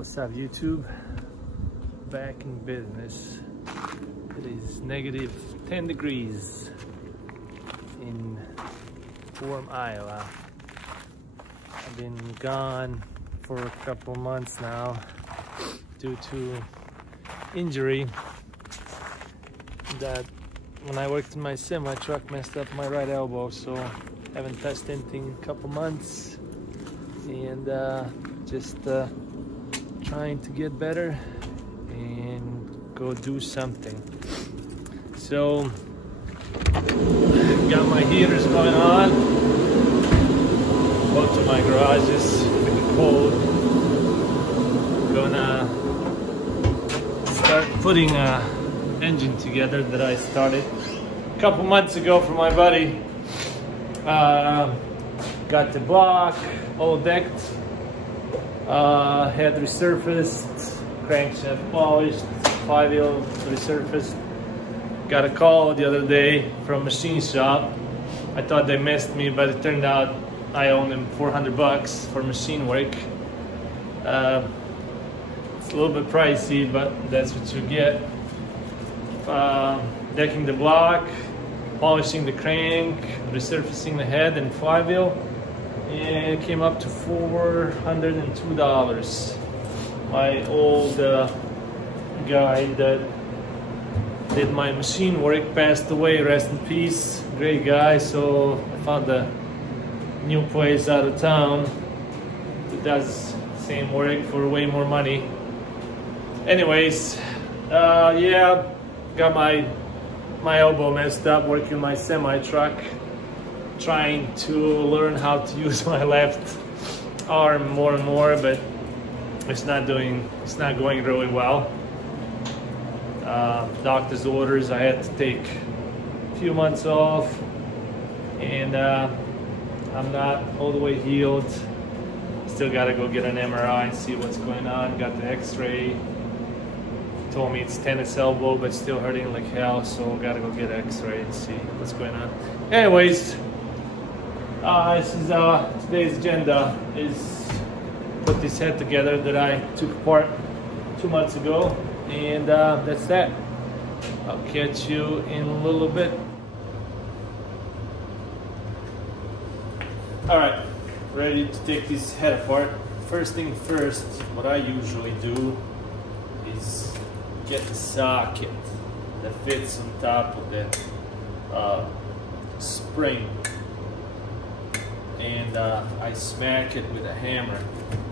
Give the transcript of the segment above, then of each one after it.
What's up, YouTube? Back in business. It is negative 10 degrees in warm Iowa. I've been gone for a couple months now due to injury that when I worked in my semi truck messed up my right elbow, so haven't touched anything in a couple months, and just trying to get better and go do something. So got my heaters going on. Both of my garages pretty cold. Gonna start putting a engine together that I started a couple months ago for my buddy. Got the block all decked, head resurfaced, crankshaft polished, flywheel resurfaced. Got a call the other day from a machine shop. I thought they missed me, but it turned out I owe them 400 bucks for machine work. It's a little bit pricey, but that's what you get. Decking the block, polishing the crank, resurfacing the head and flywheel, and it came up to $402. My old guy that did my machine work passed away, rest in peace, great guy. So I found a new place out of town that does same work for way more money. Anyways, yeah, got my elbow messed up working my semi truck, trying to learn how to use my left arm more and more, but it's not going really well. Doctor's orders, I had to take a few months off, and I'm not all the way healed. Still gotta go get an MRI and see what's going on. Got the x-ray, told me it's tennis elbow but still hurting like hell, so gotta go get an x-ray and see what's going on. Anyways, this is today's agenda is put this head together that I took apart 2 months ago, and that's that. I'll catch you in a little bit. Alright, ready to take this head apart. First thing first, what I usually do is get the socket that fits on top of the spring, and I smack it with a hammer.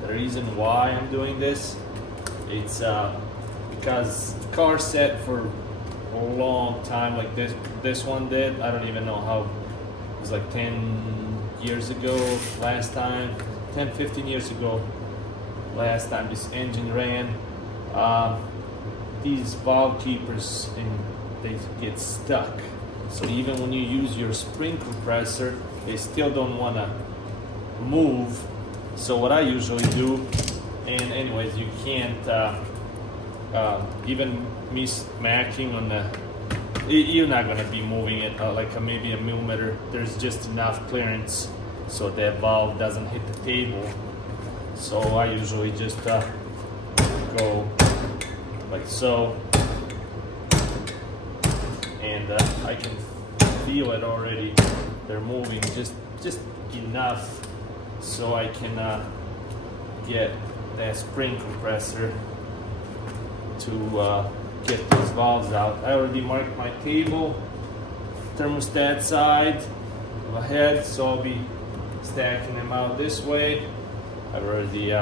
The reason why I'm doing this, it's because the car sat for a long time like this one did. I don't even know how, it was like 10 years ago last time, 10-15 years ago last time this engine ran. These valve keepers, and they get stuck, so even when you use your spring compressor, they still don't want to move. So what I usually do, and anyways, you can't even me smacking on the, you're not going to be moving it like maybe a millimeter. There's just enough clearance so that valve doesn't hit the table. So I usually just go like so, and I can feel it already. They're moving just enough so I can get that spring compressor to get these valves out. I already marked my table, thermostat side of a head, so I'll be stacking them out this way. I've already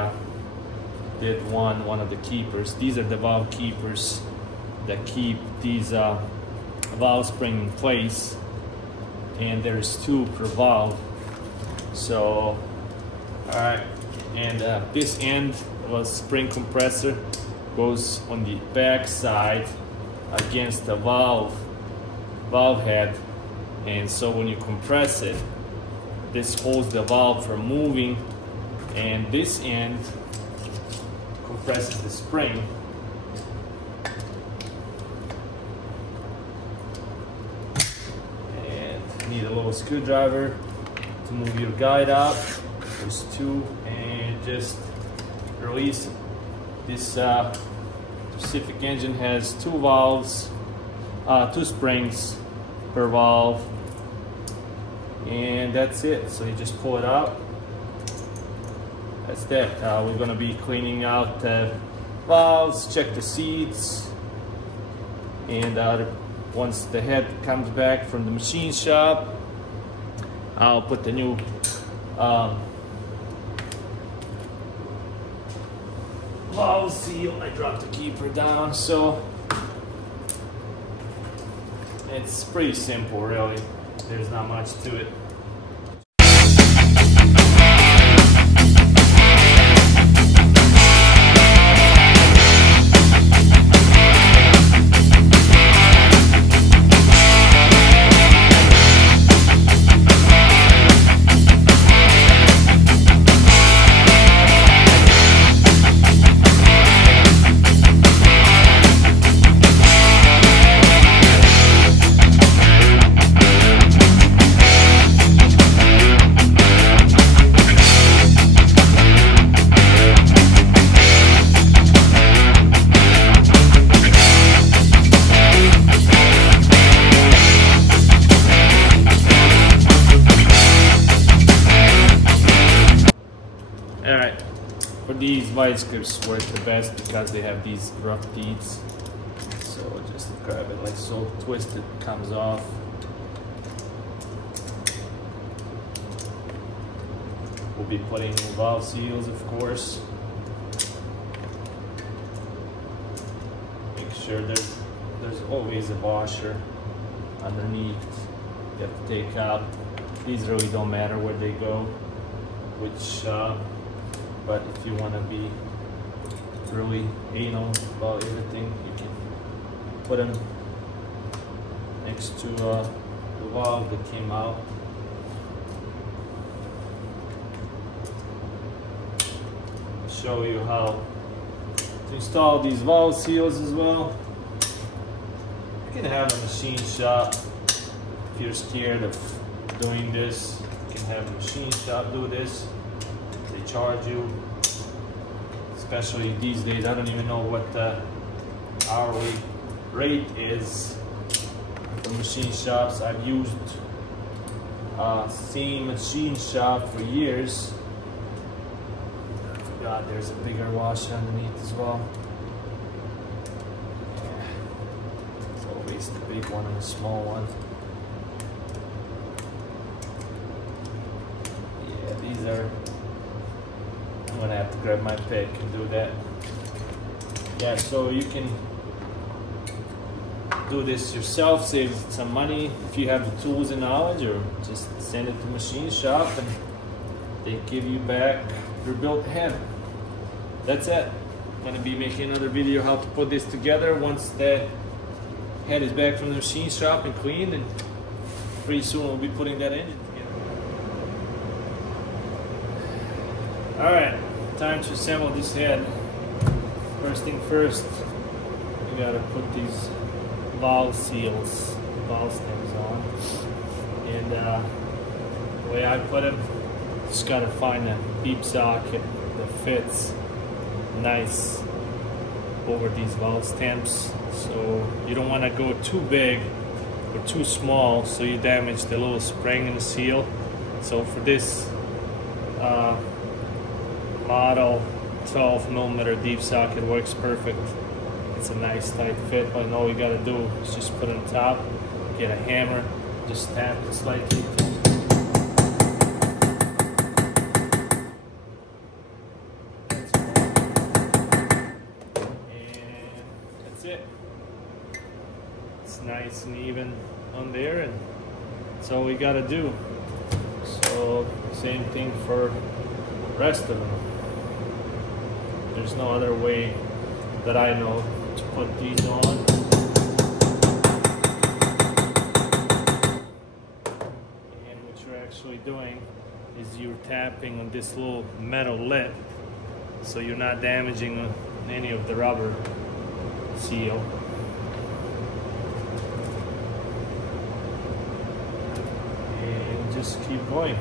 did one of the keepers. These are the valve keepers that keep these valve spring in place, and there's 2 per valve. So alright, and this end of a spring compressor goes on the back side against the valve head, and so when you compress it, this holds the valve from moving, and this end compresses the spring. And you need a little screwdriver to move your guide out. There's 2, and just release This specific engine has 2 valves, 2 springs per valve, and that's it. So you just pull it out. That's that. We're gonna be cleaning out the valves, check the seats, and once the head comes back from the machine shop, I'll put the new valve seal. I dropped the keeper down, so it's pretty simple, really. There's not much to it. Alright, for these vice grips work the best because they have these rough teeth. So just grab it like so, twist it, comes off. We'll be putting new valve seals, of course. Make sure there's always a washer underneath. You have to take out. These really don't matter where they go, but if you want to be really anal about everything, you can put them next to the valve that came out. I'll show you how to install these valve seals as well. You can have a machine shop. If you're scared of doing this, you can have a machine shop do this. They charge you, especially these days. I don't even know what the hourly rate is for machine shops. I've used same machine shop for years. I forgot there's a bigger washer underneath as well. Yeah. It's always the big one and the small one. Yeah, these are. I'm gonna have to grab my pick and do that. Yeah, so you can do this yourself, save some money if you have the tools and knowledge, or just send it to machine shop and they give you back your built head. That's it. I'm gonna be making another video how to put this together once the head is back from the machine shop and cleaned, and pretty soon we'll be putting that engine together. Alright, time to assemble this head. First thing first, you gotta put these valve seals, valve stems on. And the way I put them, just gotta find a deep socket that fits nice over these valve stems. So you don't want to go too big or too small, so you damage the little spring in the seal. So for this model, 12mm deep socket works perfect. It's a nice tight fit, but all you gotta do is just put it on top, get a hammer, just tap it slightly. And that's it. It's nice and even on there, and that's all we gotta do. So same thing for the rest of them. There's no other way that I know to put these on. And what you're actually doing is you're tapping on this little metal lip, so you're not damaging any of the rubber seal. And just keep going.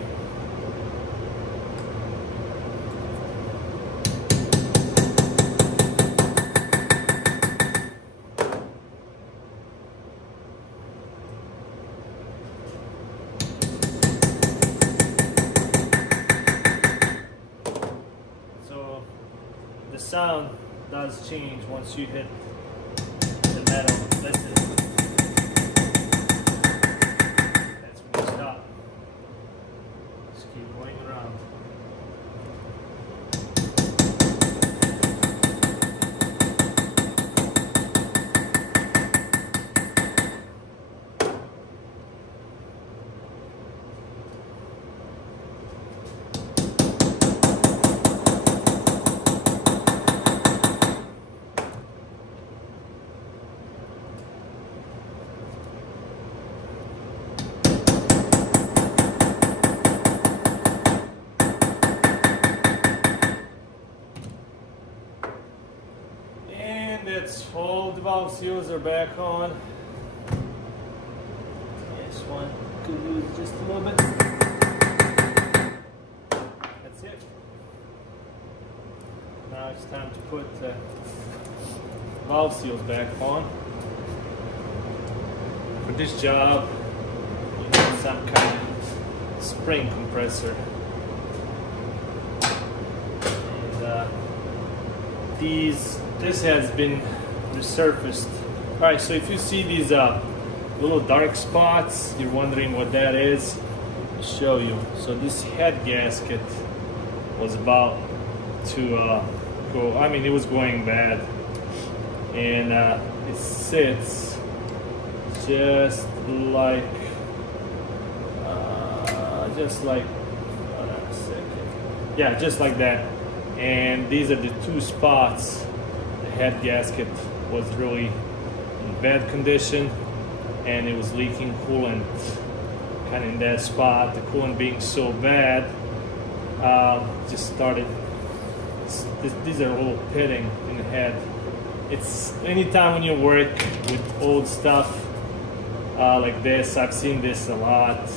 does change once you hit the metal. That's when you stop. Just keep going around. That's all the valve seals are back on. This one could use just a little bit. That's it. Now it's time to put valve seals back on. For this job, you need some kind of spring compressor. And this has been resurfaced. Alright, so if you see these little dark spots, you're wondering what that is, I'll show you. So this head gasket was about to go, I mean it was going bad, and it sits just like, hold on a second. Yeah, just like that. And these are the two spots. The head gasket was really in bad condition, and it was leaking coolant kind of in that spot. The coolant being so bad, just started, these are all pitting in the head. It's anytime when you work with old stuff like this, I've seen this a lot,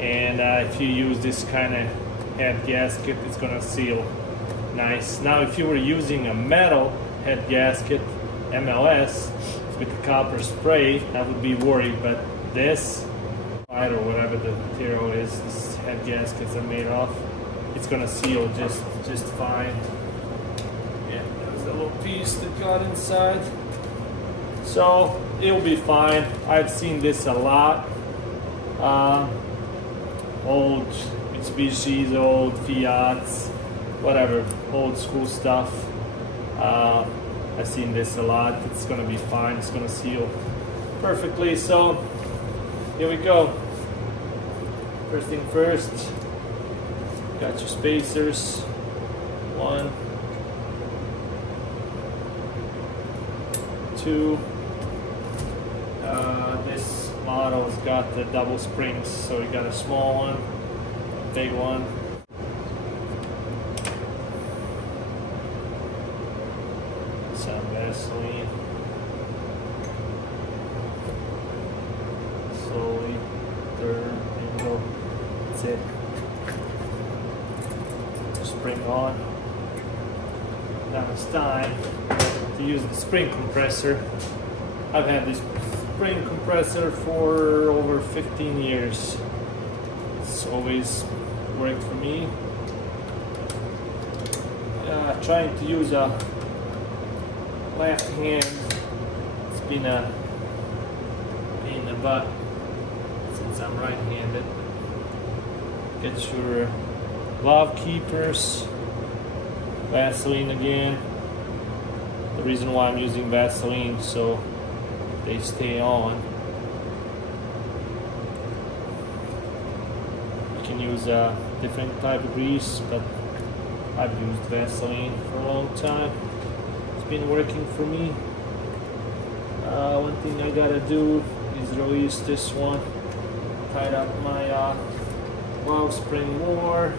and if you use this kind of head gasket, it's gonna seal nice. Now if you were using a metal head gasket, MLS, with the copper spray, I would be worried, but this, or whatever the material is, this head gaskets are made of, it's gonna seal just fine. Yeah, there's a little piece that got inside. So it'll be fine. I've seen this a lot. Old Mitsubishis, old Fiats, whatever, old school stuff. I've seen this a lot. It's gonna be fine. It's gonna seal perfectly. So here we go. First thing first, got your spacers. 1, 2. This model's got the double springs, so you got a small one, a big one. Some Vaseline. Slowly turn and go. That's it. Spring on. Now it's time to use the spring compressor. I've had this spring compressor for over 15 years. It's always worked for me. Trying to use a left hand, it's been a pain in the butt since I'm right-handed. Get your valve keepers, Vaseline again. The reason why I'm using Vaseline, so they stay on. You can use a different type of grease, but I've used Vaseline for a long time. Been working for me. One thing I gotta do is release this one, tied up my valve spring more.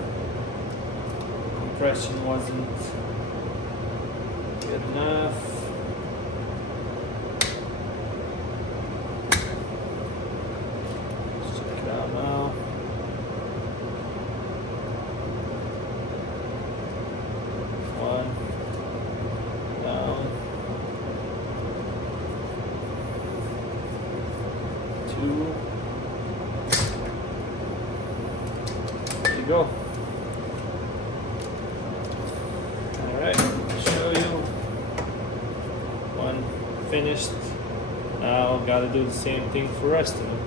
Compression wasn't good enough. Let's check it out now. There you go. Alright, I'll show you. finished. Now gotta do the same thing for the rest of them.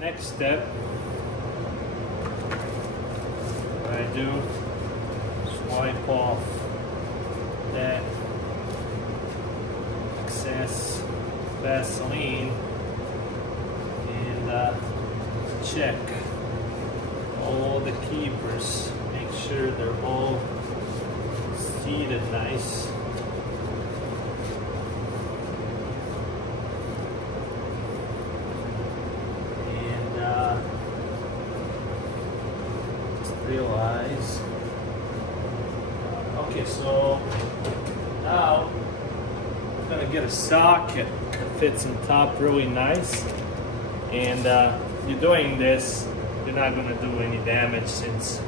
Next step, what I do is wipe off that excess Vaseline and check all the keepers, make sure they're all seated nice. Realize. Okay, so now I'm gonna get a socket that fits on top really nice, and you're doing this, you're not gonna do any damage since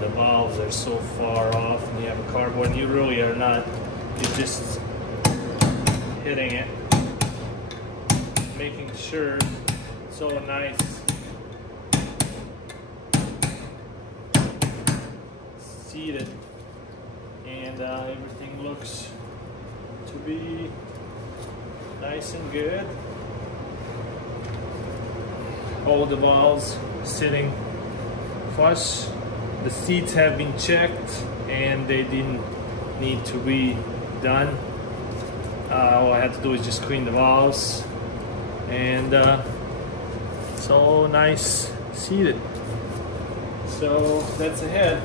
the valves are so far off and you have a cardboard, and you really are not, you're just hitting it, making sure it's all nice seated, and everything looks to be nice and good. All the valves sitting flush. The seats have been checked and they didn't need to be done. All I had to do is just clean the valves, and it's all nice seated. So that's ahead.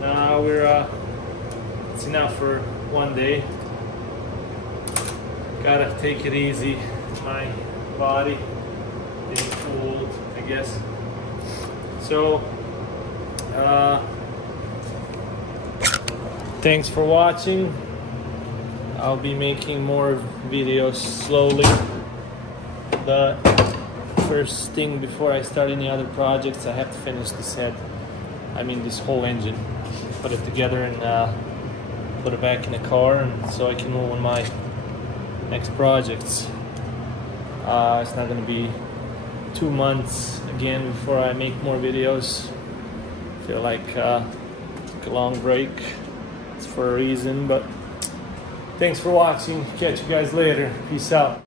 Now it's enough for one day. Gotta take it easy. My body being cold, I guess. So, thanks for watching. I'll be making more videos slowly. But first thing before I start any other projects, I have to finish this head. I mean this whole engine. Put it together and put it back in the car, and so I can move on my next projects. It's not going to be 2 months again before I make more videos. I feel like took a long break. It's for a reason, but thanks for watching. Catch you guys later. Peace out.